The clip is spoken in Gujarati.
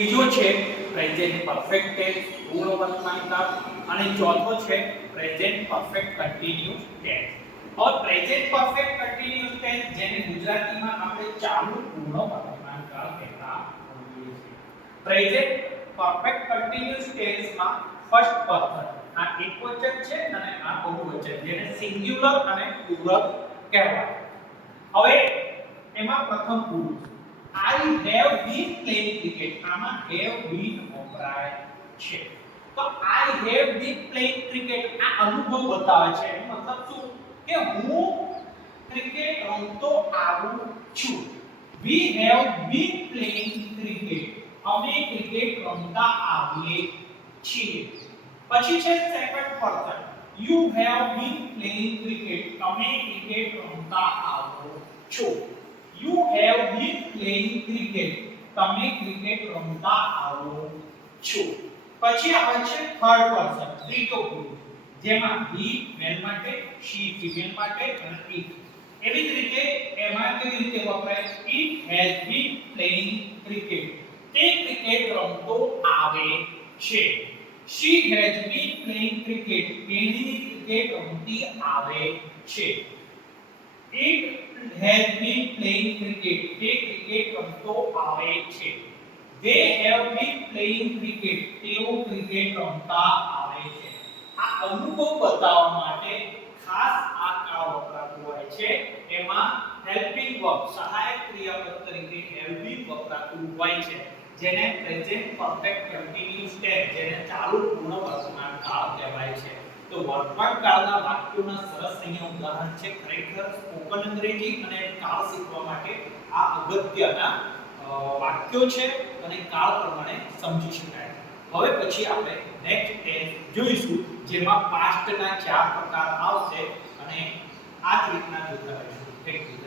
ત્રીજો છે પ્રેઝન્ટ પરફેક્ટ ટેન્સ પૂર્ણ વર્તમાનકાળ અને ચોથો છે પ્રેઝન્ટ પરફેક્ટ કન્ટિન્યુઅસ ટેન્સ. હવે પ્રેઝન્ટ પરફેક્ટ કન્ટિન્યુઅસ ટેન્સ જેને ગુજરાતીમાં આપણે ચાલુ પૂર્ણ વર્તમાનકાળ કહેતા હોઈએ છીએ. પ્રેઝન્ટ પરફેક્ટ કન્ટિન્યુઅસ ટેન્સમાં ફર્સ્ટ પર્સન આ એકવચન છે અને આ બહુવચન જેને સિંગ્યુલર અને પ્લુરલ કહેવાય. હવે એમાં પ્રથમ પુરુષ I have been playing cricket. આમાં have been વપરાય છે. તો I have been playing cricket આ અનુભવ બતાવે છે. એનો મતલબ શું કે હું ક્રિકેટ રમતો આવું છું. We have been playing cricket. અમે ક્રિકેટ રમતા આવીએ છીએ. પછી છે second person You have been playing cricket. તમે ક્રિકેટ રમતા આવો છો. You have been playing cricket. તમે ક્રિકેટ રમતા આવો છો. પછી આવે છે થર્ડ પર્સન ત્રીજો પુરુષ જેમાં he મેલ માટે she ફીમેલ માટે અને it એવી જ રીતે એમાં કેવી રીતે વપરાય it has been playing cricket. તે ક્રિકેટ રમતો આવે છે. she has been playing cricket. તેની ક્રિકેટ રમતી આવે છે. it has been playing cricket. તે ક્રિકેટ રમતો આવે છે. they have been playing cricket. તેઓ ક્રિકેટ રમતા આવે છે. આ અનુભવ બતાવવા માટે ખાસ આ કાળ વપરાતું હોય છે. એમાં હેલ્પિંગ વર્બ સહાયક ક્રિયાપદ તરીકે have been વપરાતું હોય છે જેને પ્રેઝન્ટ પરફેક્ટ કન્ટિન્યુઅસ ટેન્સ જેને ચાલુ પૂર્ણ વર્તમાન કાળ કહેવાય છે. તો વર્તમાન કાળના વાક્યોના સરસ અહીંયા ઉદાહરણ છે. ખરેખર સ્પોકન અંગ્રેજી અને કાળ શીખવા માટે આ અગત્યના વાક્યો છે અને કાળ પ્રમાણે સમજી શકાય. હવે પછી આપણે નેક્સ્ટ ટેન્સ જોઈશું જેમાં પાસ્ટના ચાર પ્રકાર આવશે અને આ જ રીતના જોતા રહીશું. Thank you.